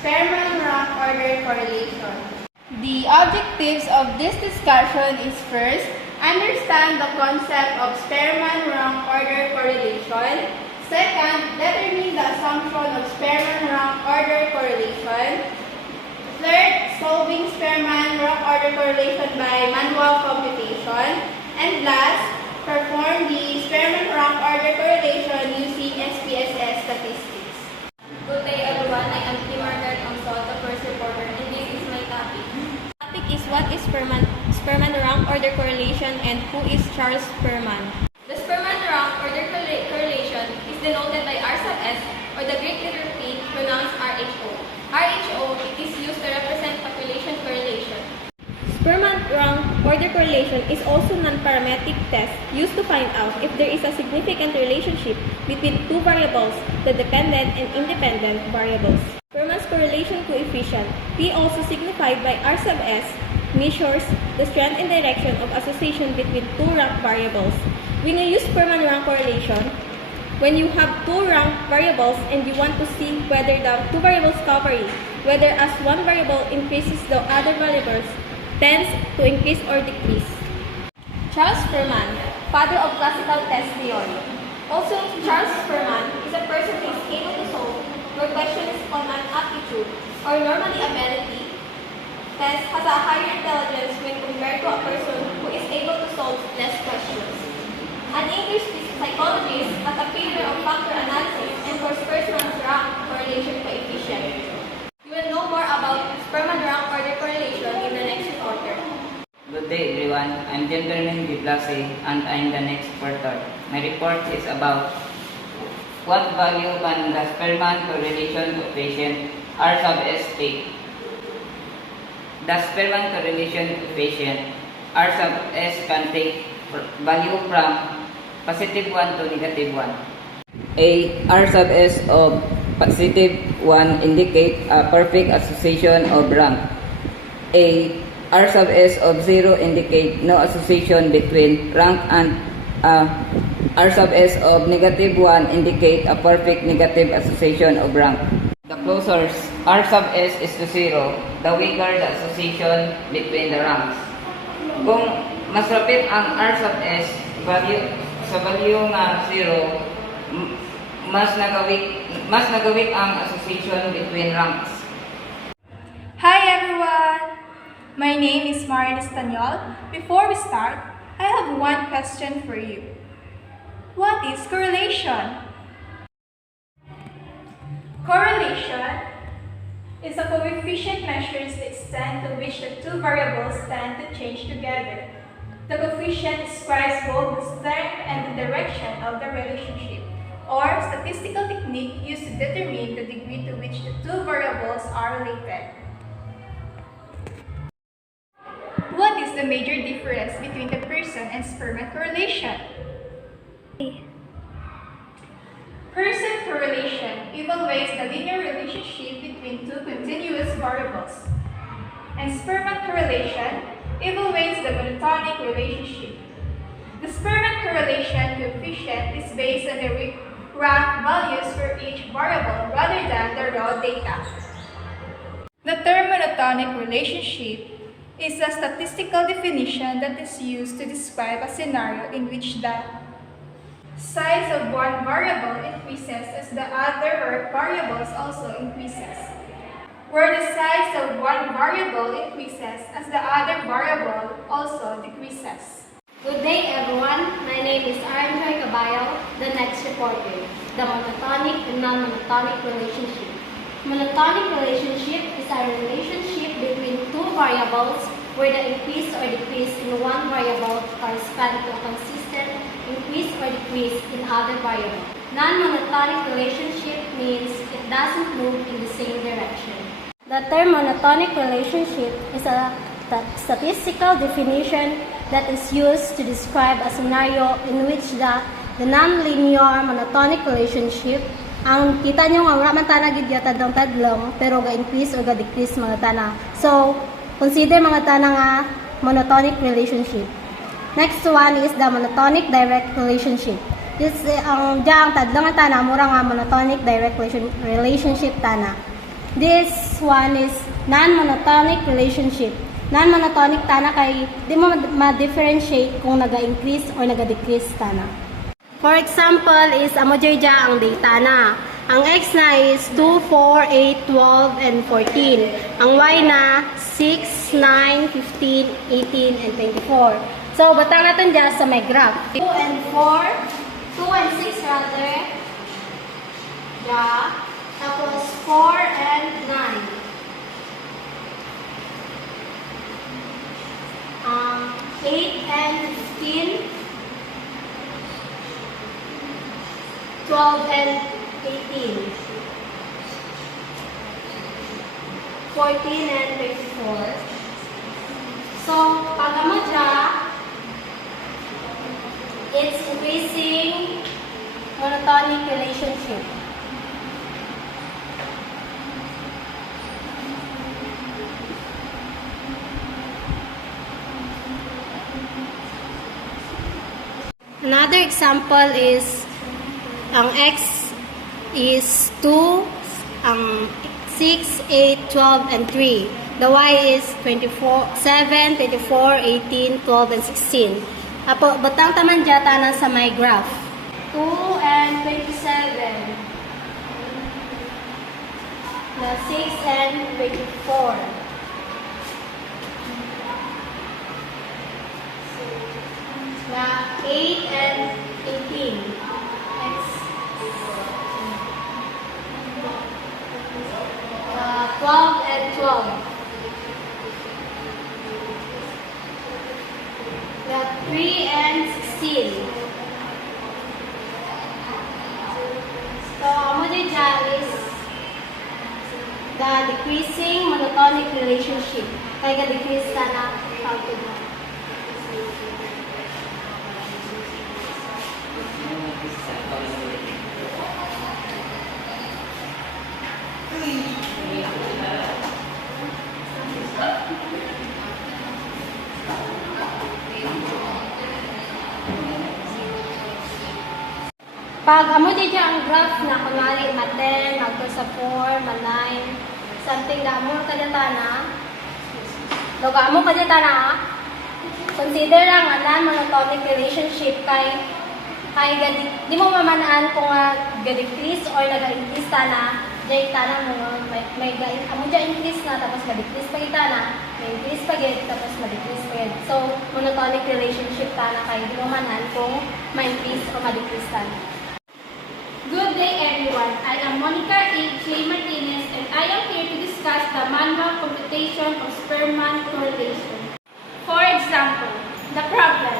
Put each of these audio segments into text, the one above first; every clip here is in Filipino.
Sperman rank order correlation. The objectives of this discussion is first, understand the concept of Sperman rank order correlation. Second, determine the assumption of Sperman rank order correlation. Third, solving Sperman rank order correlation by manual computation. And last, perform the Sperman rank order correlation using SPSS statistics. Good day everyone, I am T. Margaret Amsol, the first reporter, and this is my topic. The topic is what is Sperman rank order correlation and who is Charles Sperman? The Sperman rank order correlation is denoted by R sub S, or the Greek letter P pronounced RHO. RHO is used to represent population correlation. Sperman rank order correlation is also a non-parametric test used to find out if there is a significant relationship between two variables, the dependent and independent variables. Sperman's correlation coefficient, P also signified by R sub S, measures the strength and direction of association between two rank variables. When you use Sperman rank correlation, when you have two rank variables and you want to see whether the two variables covary, whether as one variable increases the other variables, tends to increase or decrease. Charles Sperman, father of classical test theory. Also, Charles Sperman is a person who is able to solve where questions on an aptitude or normally ability test has a higher intelligence when compared to a person who is able to solve less questions. An English psychologist has a paper of factor analysis and for Sperman's rank correlation coefficient. You will know more about Sperman rank order correlation in the next reporter. Good day everyone, I'm Gentleman Di Blasi and I'm the next reporter. My report is about what value can the Sperman correlation coefficient R sub S take. The Sperman correlation coefficient R sub S can take value from positive 1 to negative 1. A R sub S of positive 1 indicate a perfect association of rank. A R sub S of 0 indicate no association between rank, and R sub S of negative 1 indicate a perfect negative association of rank. The closer R sub S is to 0, the weaker the association between the ranks. Kung mas rapid ang R sub S sa value nga 0, mas nagawik ang association between ranks. Hi everyone! My name is Marian Estanyol. Before we start, I have one question for you. What is correlation? Correlation is a coefficient measures the extent to which the two variables tend to change together. The coefficient describes both the strength and the direction of the relationship, or statistical technique used to determine the degree to which the two variables are related. What is the major difference between the Pearson and Sperman correlation? Pearson correlation evaluates the linear relationship between two continuous variables, and Sperman correlation evaluates the monotonic relationship. The Sperman correlation coefficient is based on the rank values for each variable rather than the raw data. The term monotonic relationship is a statistical definition that is used to describe a scenario in which the size of one variable increases as the other variables also increases, where the size of one variable increases as the other variable also decreases. Good day everyone, my name is Aranjoy Caballo, the next reporter. The monotonic and non-monotonic relationship. Monotonic relationship is a relationship between two variables where the increase or decrease in one variable corresponds to a consistent increase or decrease in other variable. Non-monotonic relationship means it doesn't move in the same direction. The term monotonic relationship is a statistical definition that is used to describe a scenario in which the non-linear monotonic relationship ang kita nyo nga wala man tana gid tadlong pero ga-increase o ga-decrease mga tana. So, consider mga tana nga monotonic relationship. Next one is the monotonic direct relationship. This ang tadlong nga tana mura nga monotonic direct relationship tana. This one is non-monotonic relationship. Non-monotonic tana kay di mo ma-differentiate kung naga-increase or naga-decrease tana. For example is amo dya ang data na. Ang x na is 2, 4, 8, 12, and 14. Ang y na 6, 9, 15, 18, and 24. So, batang natin dyan sa may graph. 2 and 4, 2 and 6 rather. Yeah. Tapos 4 and 9. 8 and 15. 12 and 18. 14 and 24. So, pag mo dya, it's increasing monotonic relationship. Another example is ang x is 2, ang 6, 8, 12, and 3. The y is 24, 7, 24, 18, 12, and 16. Apo, batang taman dyan na sa my graph. 2 and 27. The 6 and 24. The 8 and 18. X. 12 and 12. The 3 and 16. So, amo din dyan is the decreasing monotonic relationship. Kaya ka-decrease ka na counted na. Pag amo di ang graph na kunwari ma-10, magto sa 4, ma-9, something na amo kadyatana, logo amo kadyatana, consider lang nga non-monotonic relationship kay di mo mamanaan kung ga-decrease or naga-increase tana, dyan tana mo, may amo dyan increase na, tapos ma-decrease pa na, may increase pa gid, tapos ma-decrease pa gid. So, monotonic relationship tana kay di mo mamanaan kung ma-increase o ma-decrease tana. Good day everyone. I am Monica J. Martinez and I am here to discuss the manual computation of Sperman correlation. For example, the problem.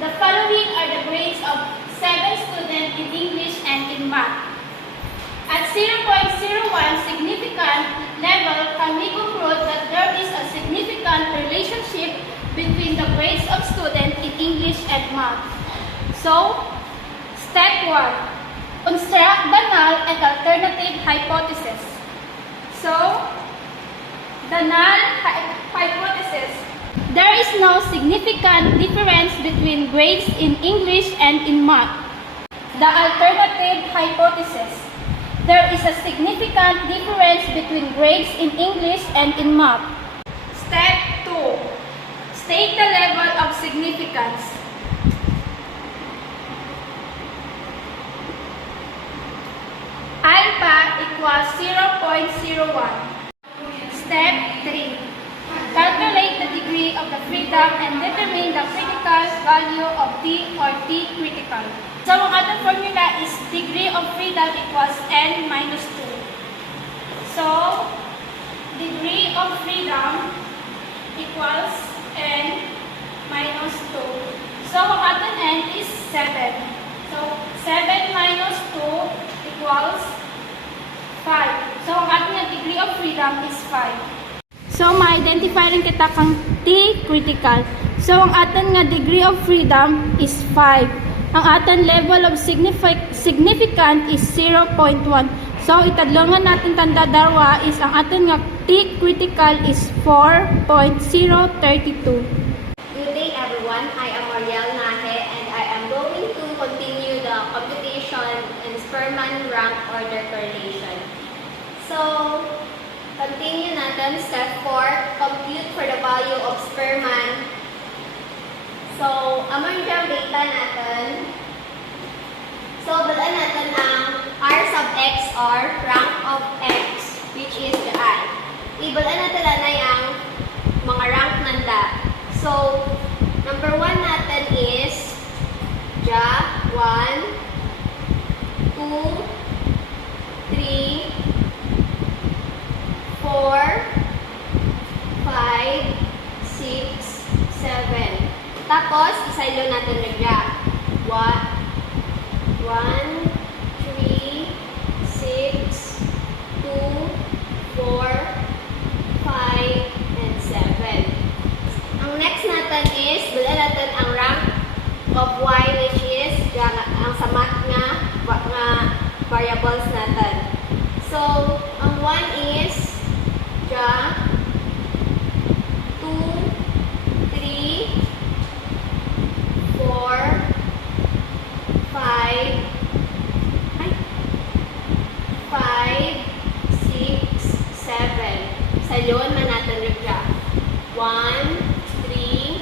The following are the grades of 7 students in English and in math. At 0.01 significant level, can we conclude that there is a significant relationship between the grades of students in English and math. So, step 1. Construct the null and alternative hypothesis. So, the null hypothesis. There is no significant difference between grades in English and in math. The alternative hypothesis. There is a significant difference between grades in English and in math. Step 2. State the level of significance. Alpha equals 0.01. Step 3. Calculate the degree of the freedom and determine the critical value of T or T critical. So, ang ating formula is degree of freedom equals n minus 2. So, degree of freedom equals n minus 2. So, ang ating n is 7. So, 7 minus 2 equals 5. So, ang ating degree of freedom is 5. So, ma-identify rin kita kang T critical. So, ang ating nga degree of freedom is 5. Ang ating level of significant is 0.1. So, itadlongan natin tanda darwa is ang ating nga T critical is 4.032. Good day everyone, I am Mariel Nahe and I am going to continue the computation in Sperman rank order correlation. So, Continue natin, step 4, compute for the value of Sperman. So, among dyan data natin. So, balaan natin ang R sub x or rank of x, which is the I. Ibalaan natin lanay ang mga rank nanda. So, number 1 natin is ja, 1, 2, 3, 4, 5, 6, 7. Tapos, isaylo natin na dya. 1, 3, 6, 2, 4, 5, and 7. Ang next natin is, bala natin ang rank of y, which is ang sa math nga variables natin. So, ang 1 is 2, 3, 4, 5, 6, 7. Sa yun na natin rin siya. 1, 3,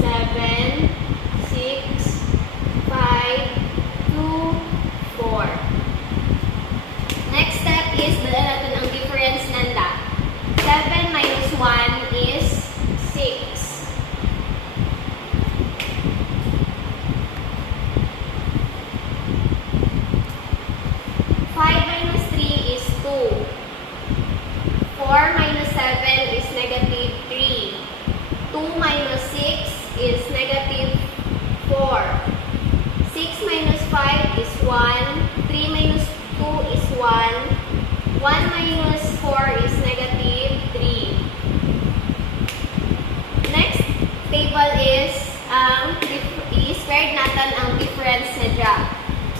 7, 6, 5, 2, 4. Next step is, bala natin ang difference nanda. 7 minus 1 is 6. 5 minus 3 is 2. 4 minus 7 is negative 3. 2 minus 6 is negative 4. 6 minus 5 is 1. 3 minus 2 is 1. 1 minus 4 is negative 3. Next table is i-squared natin ang difference na dyan.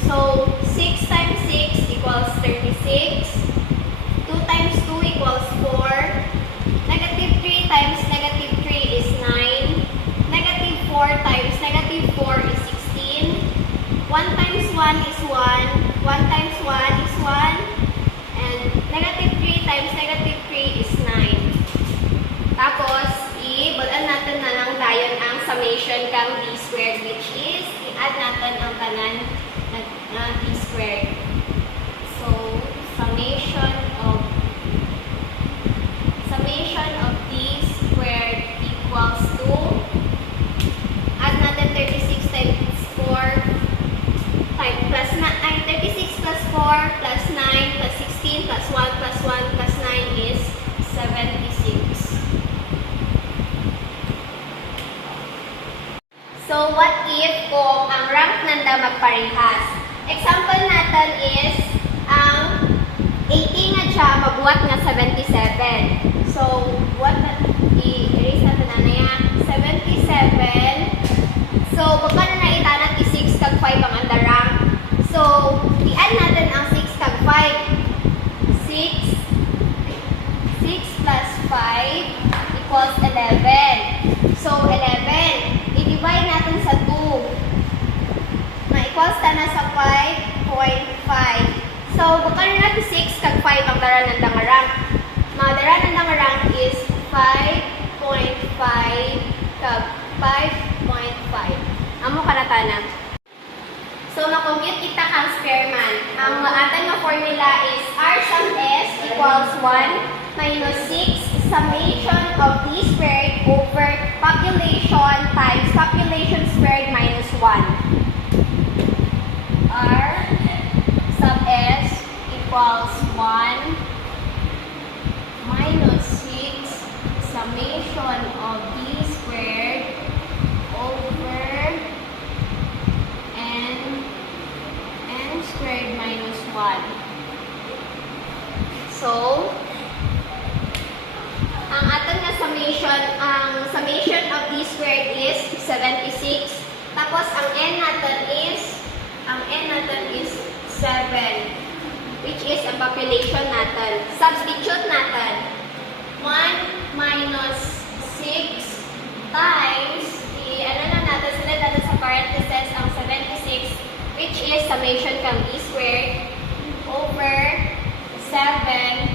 So, 6 times 6 equals 36. 2 times 2 equals 4. Negative 3 times negative 3 is 9. Negative 4 times negative 4 is 16. 1 times 1 is 1. 1 times 1 is 1. And negative 3 times negative 3 is 9. Tapos, i-bulan natin na lang dayon ang summation kang b squared, which is i-add natin ang kanan na b squared. So, summation of d squared equals to, add natin 36 times 4 plus 36 plus 4 plus 9 plus 16 plus 1 plus 1 plus 9 is 76. So, what if kung ang rank nanda magparehas? Example natin is, ang 80 nga siya, mabuhat nga 77. So, i-erase natin na yan. 77. So, baka na naitanat i-6 kag 5 ang anda rank. So, i-add natin ang 6 kag 5. 6 plus 5 equals 11. So, 11. I-divide natin sa 2. Ma-equals na sa 5.5. So, baka na natin 6 kag 5 ang dara ng rank. Mga dara ng rank is 5.5 kag 5.5. Amo ka na tanan. So, makompute kita kang Sperman. Ang ating na formula is R sum S equals 1 minus 6 summation of D squared over population times population squared minus 1. R sub S equals 1 minus 6 summation of D squared over n squared minus 1. So, ang ating na summation of D squared is 76. Tapos, ang n natin is 7, which is ang population natin. Substitute natin. 1 minus 6 times, ano na natin, sunod natin sa parentheses ang 76, which is summation kang D squared over 7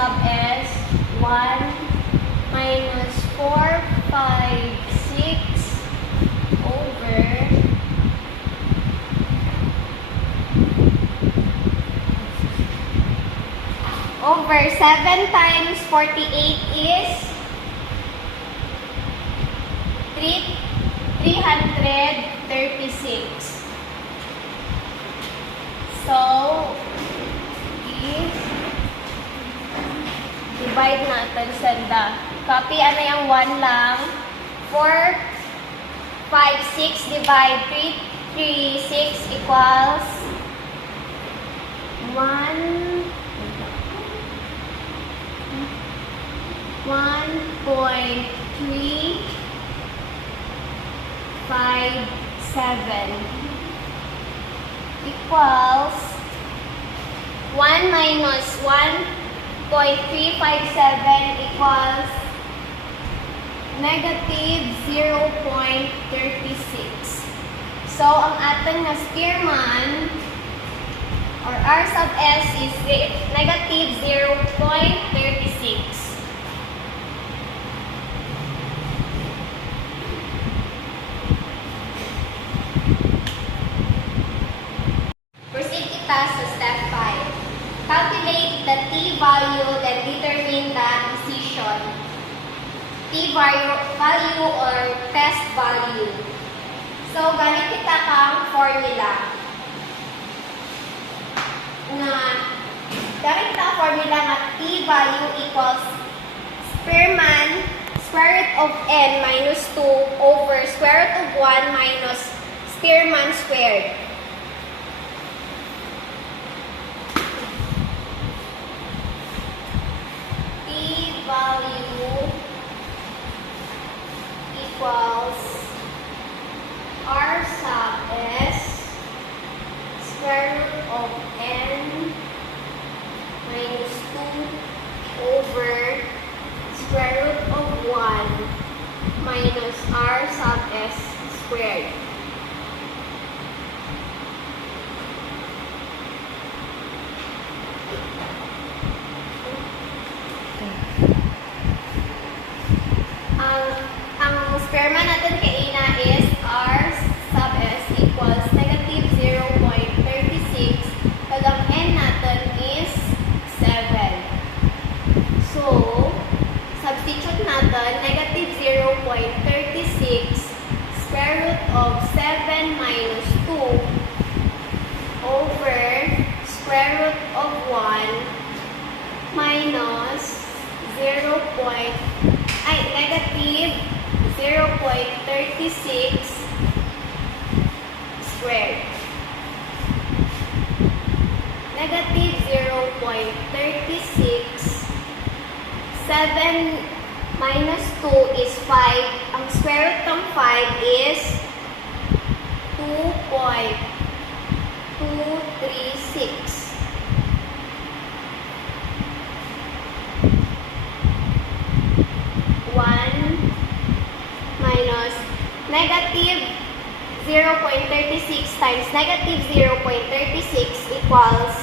sub S 1 minus 4, 5, 6 over 7 times 48 is 336. So, divide natin sanda. Copy ano yung 1 lang. 4, 5, 6 divide 3, 3, 6 equals 1.357 equals 1 minus 1.357 equals negative 0.36. So, ang ating na Sperman or R sub S is negative 0.36. Proceed kita sa step 5. Calculate the t-value then determine the incision. T-value or test value. So, gamit kita kang formula. Gamit kita ang formula na t-value equals Sperman square root of n minus 2 over square root of 1 minus Sperman squared. T-value equals R sub S square root of n minus 2 over square root of 1 minus R sub S squared. Ang Sperman natin kay Ina is R sub S equals negative 0.36 pag ang N natin is 7. So, substitute natin negative 0.36 square root of 7 minus 2 over square root of 1 minus negative 0.36 squared. Negative 0.36. 7 minus 2 is 5. Ang square root ng 5 is 2.236. Minus negative 0.36 times negative 0.36 equals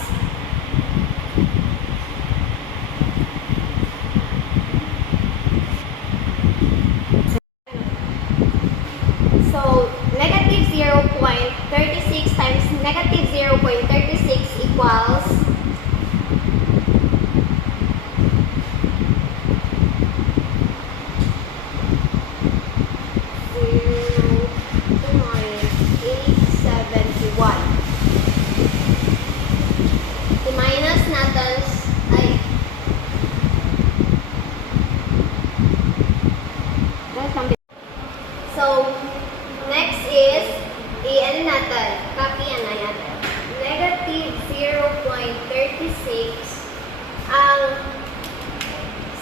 so negative 0.36 times negative 0.36 equals 871. I-minus natin so, next is i-ano natin, copy natin. Negative 0.36 ang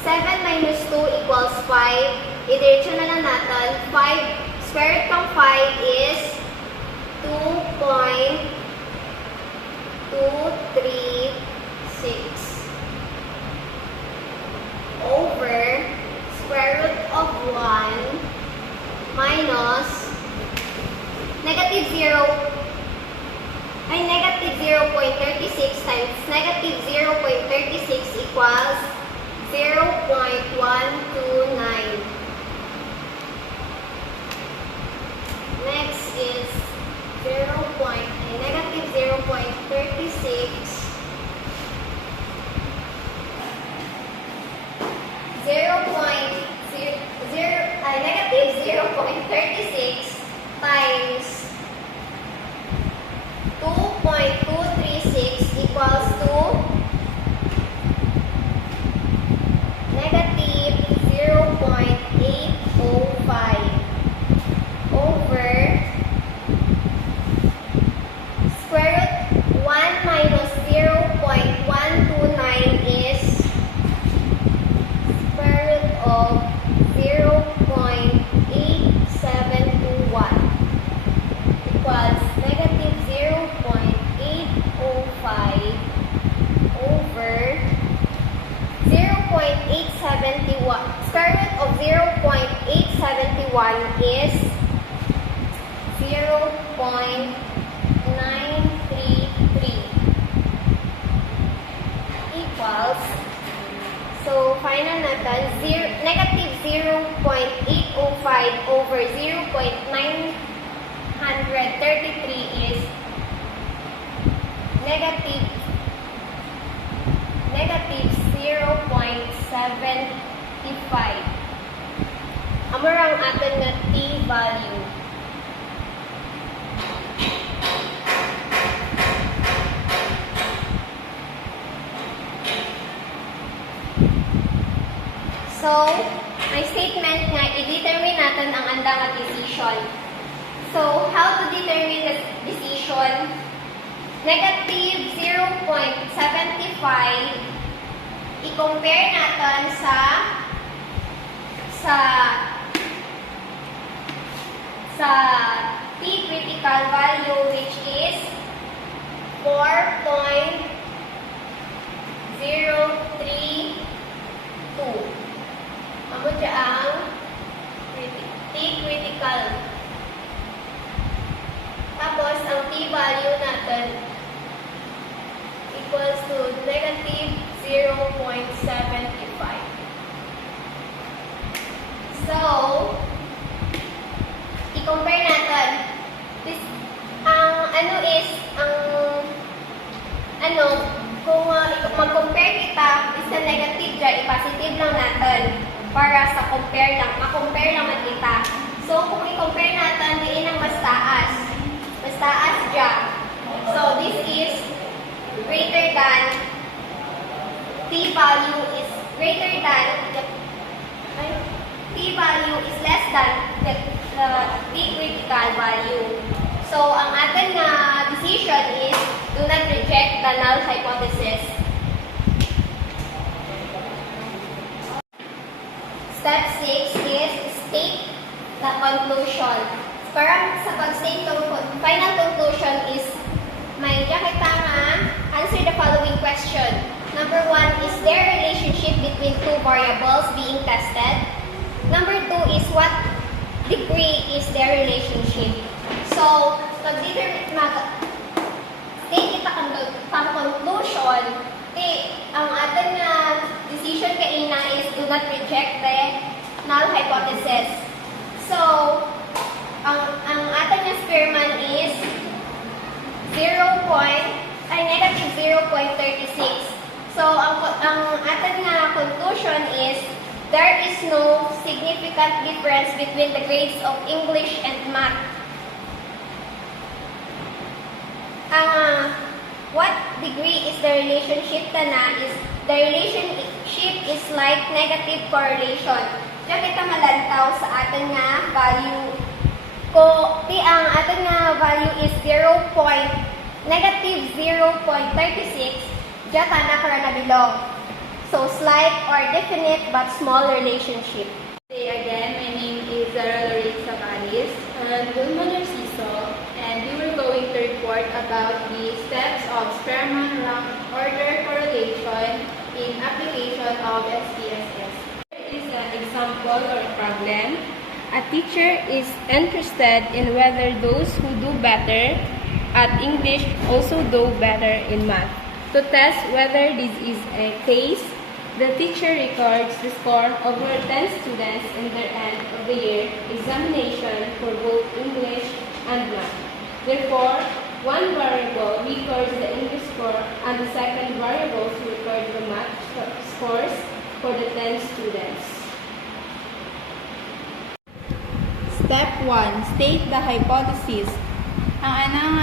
7 minus 2 equals 5. I-diretso na lang natin. 5, square root ng 5 is 2.236 over square root of 1 minus negative 0.36 times negative 0.36 equals 0.129. Next is negative 0.36. Negative 0.36 times 2.236 equals to negative 0.805 over square root 1 minus 0.129 is square root of 0.8721 equals negative 0.805 over 0.871. Square root of 0.871 is 0.933 equals, so final natin, negative 0.805 over 0.933 is negative 0.75. Amo ang aton nga t value. So, may statement nga i-determine natin ang andang nga decision. So, how to determine the decision? Negative 0.75 i-compare natin sa t-critical value, which is 4.032. Amo dyan ang t-critical. Tapos, ang t-value natin equals to negative 0.75. So, i-compare natin. Kung mag-compare kita, is na negative dyan, i-positive lang natin para sa ma-compare lang at kita. So, kung i-compare natin, diin ang mas taas dyan. So, this is greater than, t-value is greater than, t-value is less than the t-critical value. So, ang atin na decision is, do not reject the null hypothesis. Step 6 is state the conclusion. Para sa pag-state ng final conclusion is, may kita nga, answer the following question. Number 1, is there a relationship between two variables being tested? Number 2 is, what degree is their relationship? So, mag-state kita kang conclusion, ang atin na decision kaina is do not reject the null hypothesis. So, ang atin na Sperman is negative 0.36. So, ang atin na conclusion is there is no significant difference between the grades of English and Math. What degree is the relationship na is the relationship is like negative correlation. Diyan kita malantaw sa atin nga value. Ang atin nga value is negative 0.36. Diyan na para na bilog. So, slight or definite but small relationship. Hey again, my name is Zara Lorraine Samaris and Wilma Narciso, and we were going to report about the steps of Sperman rank order correlation in application of SPSS. Here is an example or a problem. A teacher is interested in whether those who do better at English also do better in math. To test whether this is a case, The teacher records the score over 10 students in their end of the year examination for both English and math. Therefore, one variable records the English score and the second variable records the math scores for the 10 students. Step 1. State the hypothesis. Ang anang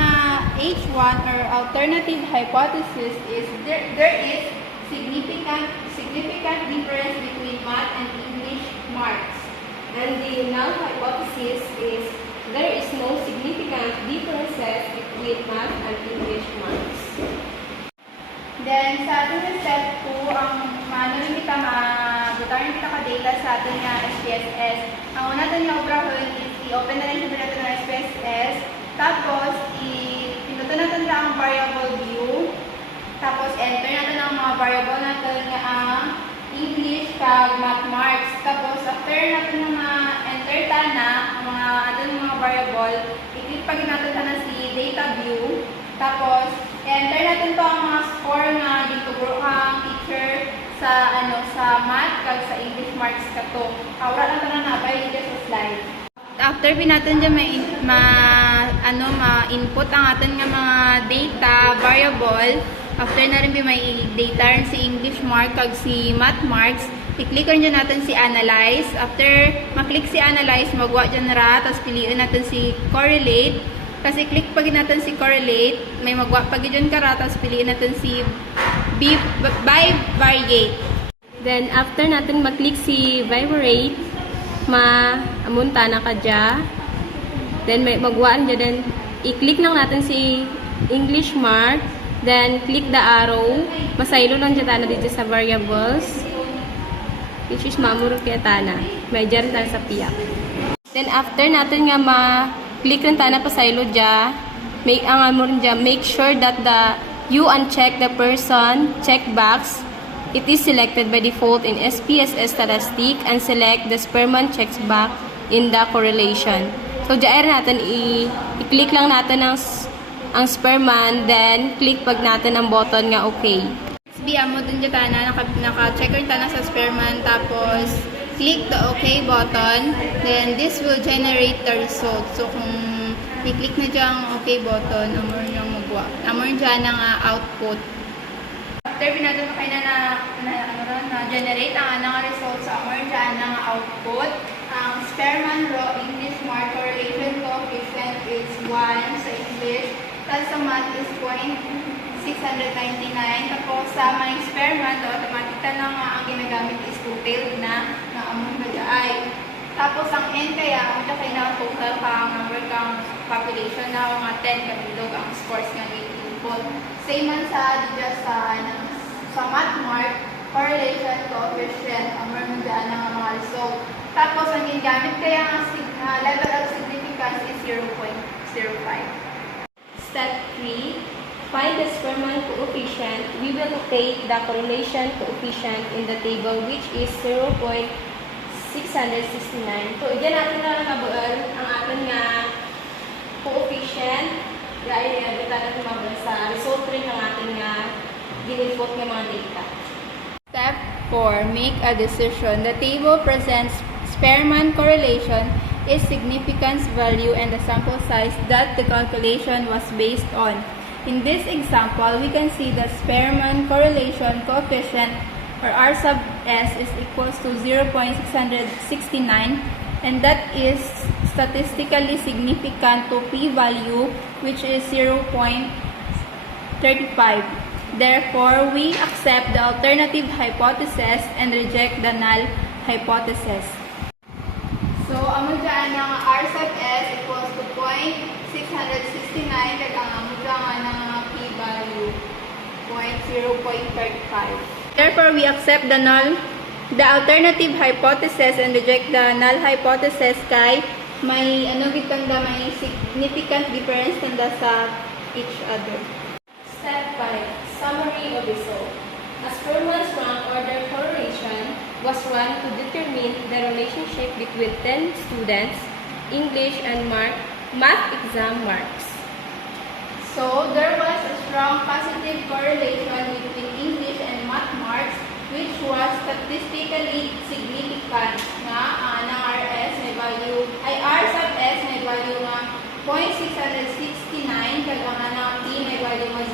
H1 or alternative hypothesis is there is significant difference between math and English marks. And the null hypothesis is there is no significant differences between math and English marks. Then, sa ating step 2, ang rin kita butarin kita ka-data sa ating SPSS. Ang una natin yung obrahon is i-open na rin siya natin ng SPSS. Tapos, pinuto natin na ang variable view. Tapos, enter natin ang mga variable natin nga ang English kag math marks. Tapos, after natin na enter na ang mga ating mga variable, i-click pag natin na si data view. Tapos, enter natin to ang mga score nga dito bro ang teacher sa sa math kag sa English marks kato. Wala lang na nabay dito sa slide. After natin dyan ma-input ang atin nga mga data variable, after na rin may data rin si English mark kag si math marks, i-click rin dyan natin si analyze. After maklik si analyze, magwa dyan ra, tapos piliin natin si correlate. Kasi click pag natin si correlate, may magwa pag dyan ka ra, tapos piliin natin si bivariate. Then, after natin mag-click si bivariate, ma-amunta na ka dyan. Then, may magwaan dyan. Then, i-click lang natin si English mark. Then, click the arrow. Masaylo lang dyan na dito sa variables. Which is mamuro kaya tana. May dyan tayo sa piyak. Then, after natin nga click rin tayo na pasaylo dyan. Make sure that you uncheck the person checkbox. It is selected by default in SPSS statistic and select the Sperman checkbox in the correlation. So, dyan natin i-click lang natin ang Sperman, then click pag natin ang button nga okay. Amo dun dyan naka-check rin tayo sa Sperman, tapos click the OK button, then this will generate the result. So, kung i-click na dyan ang OK button, amor niyang magwa. Amor dyan ang output. After natin makay na generate ang result sa amor dyan ang output. Ang Sperman raw English mark correlation coefficient is 1 sa English. Tapos sa math is 0.699. Tapos sa may Sperman, automatic na nga ang ginagamit is two-tailed na among ay. Tapos ang N kaya, kung kailangan total ka number kang population na mga 10 kabilog ang scores nga input. Same man sa math mark, correlation coefficient, ang meron dyan ng mga result. Tapos ang ginagamit kaya ang level of significance is 0.05. Step 3. Find the Sperman coefficient. We will take the correlation coefficient in the table which is 0.669. So, dyan natin na nakabuan ang ating nga coefficient. Dahil natin natin mabuan sa result rin ng ating nga ginipot ng mga data. Step 4. Make a decision. The table presents Sperman correlation, its significance value, and the sample size that the calculation was based on. In this example, we can see the Sperman correlation coefficient or R sub S is equals to 0.669, and that is statistically significant to p-value which is 0.35. Therefore, we accept the alternative hypothesis and reject the null hypothesis. So, amo dyan ang R sub S equals to 0.669 kag ang amo dyan ng p-value 0.35. Therefore, we accept the alternative hypothesis and reject the null hypothesis kay may may significant difference tanda sa each other. Step 5. Summary of result. A Sperman's rank order correlation was run to determine the relationship between 10 students, English and math exam marks. So, there was a strong positive correlation between English and math marks, which was statistically significant nga ang RS may value ay R sub S may value nga 0.669 kag ang P may value nga